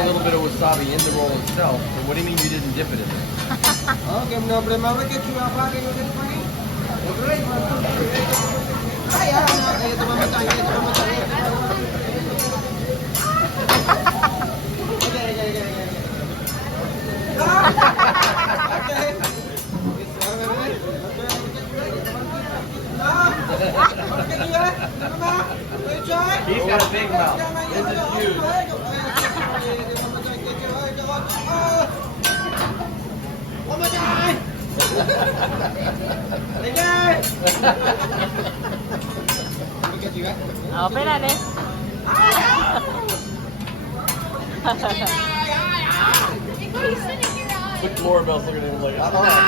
a little bit of wasabi in the roll itself. So what do you mean you didn't dip it in there? Okay, no problema que tu apa que no te pone. Ay, ay, ay, tu mamá está ahí, tu mamá está ahí. He's got a big mouth. This is huge. Espérate. The Clarabelle's looking at him like, I don't know.